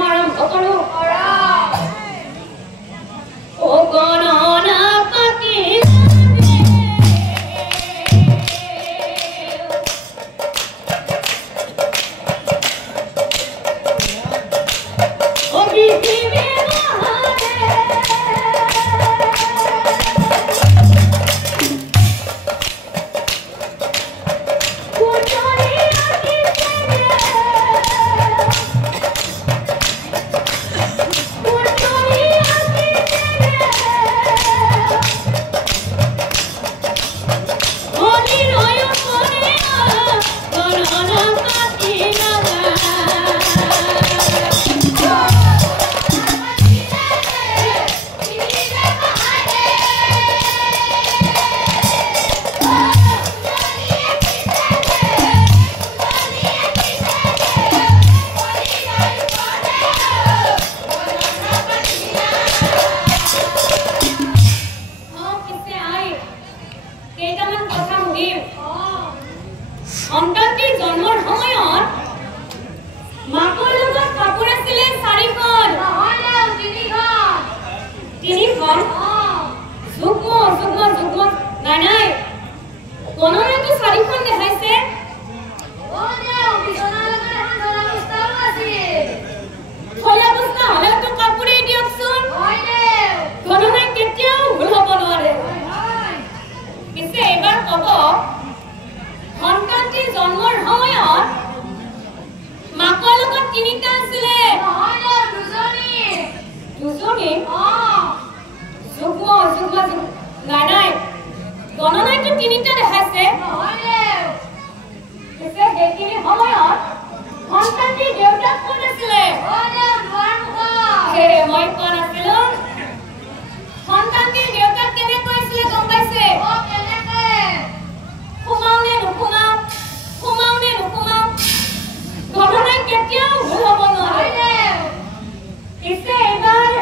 মই আৰম্ভ কৰোঁ ও গণনা পাতি সন্তানটিৰ জন্মৰ সময়ত মাকৰ লগত কাপোৰ আছিলে 4খন নহয় তিনিখন যুগ্ম নাই গণনাটো 4খন দেখাইছে থলা বস্তা হলেতো কাপোৰেই দিয়কচোন গণনাই কেতিয়াও ভুল হ'ব নোৱাৰে পিছে এবাৰ ক'ব সন্তানটিৰ জন্মৰ সময়ত মাকৰ লগত 3টা আছিলে দুজনী যুগ্ম নাই গণনাইটো 3টা দেখাইছে পিছে সেইখিনি সময়ত সন্তানটিৰ দেউতাক কোন আছিলে মই কোৱা নাছিলো সন্তানটিৰ দেউতাক কেনেকৈ আছিলে গম পাইছে সোমাও নে নুসুমাও ঘটনাই কেতিয়াও ভুল হ'ব নোৱাৰে পিছে এইবাৰ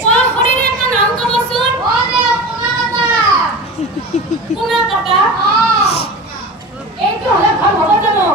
কোৱা শৰীৰে এটা নাম ক'বচোন কোনা কাটা এইটো হ'লে ভাল হ'ব জানো